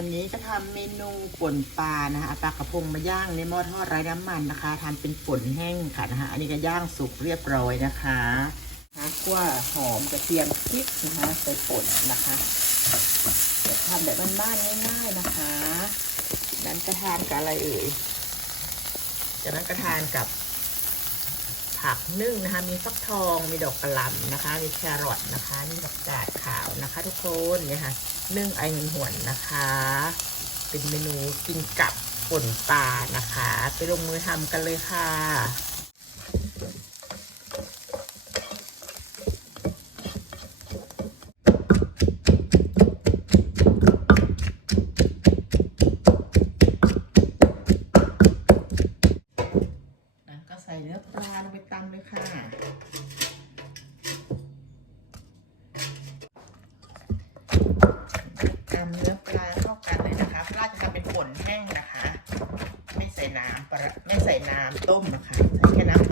วันนี้ก็ทำเมนูป่นปลานะคะปลากระพงมาย่างในหม้อทอดไร้น้ำมันนะคะทำเป็นป่นแห้งค่ะนะคะอันนี้ก็ย่างสุกเรียบร้อยนะคะนะคั่วหอมกระเทียมพริกนะคะใส่ป่นนะคะเดี๋ยวทำแบบบ้านๆง่าย ๆนะคะ นั้นก็ทานกับอะไรเอ่ยจากนั้นก็ทานกับผักนึ่งนะคะ มีฟักทองมีดอกกระหล่ำนะคะ มีแครอทนะคะ มีผักกาดขาวนะคะ ทุกคนเนี่ยค่ะ นึ่งไอเงินหวนนะคะ เป็นเมนูกินกับป่นปลานะคะ ไปลงมือทำกันเลยค่ะนั้นก็ใส่เนื้อปลาลงไปตำเลยค่ะ ตำเนื้อปลาเข้ากันเลยนะคะปลาจะทำเป็นป่นแห้งนะคะ ไม่ใส่น้ำป ลาร้าไม่ใส่น้ำต้มนะคะใส่แค่น้ำ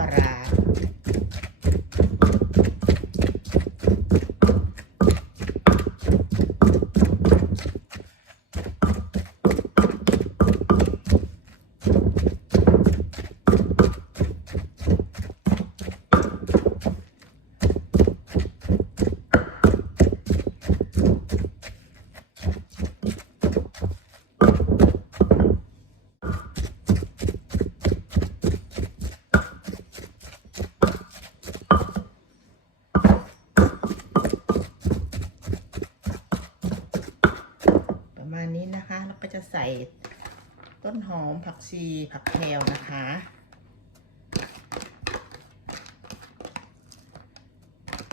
ใส่ต้นหอมผักชีผักแพรวนะคะ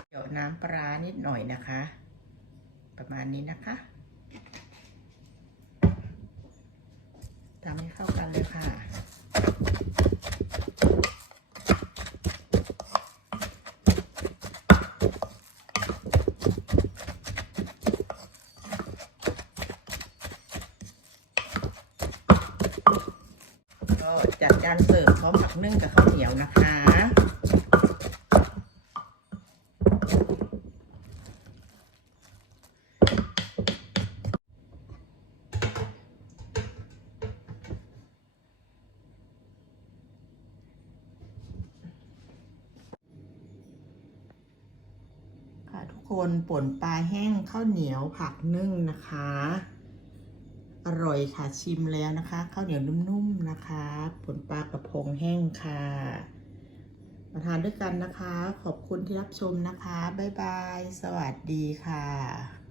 เดี๋ยวน้ำปลาร้านิดหน่อยนะคะ ประมาณนี้นะคะทำให้เข้ากันเลยค่ะ จัดจานเสิร์ฟพร้อมผักนึ่งกับข้าวเหนียวนะคะค่ะทุกคนป่นปลาแห้งข้าวเหนียวผักนึ่งนะคะ อร่อยค่ะชิมแล้วนะคะข้าวเหนียวนุ่มๆนะคะ ผลปลากระพงแห้งค่ะ มาทานด้วยกันนะคะ ขอบคุณที่รับชมนะคะ บ๊ายบาย สวัสดีค่ะ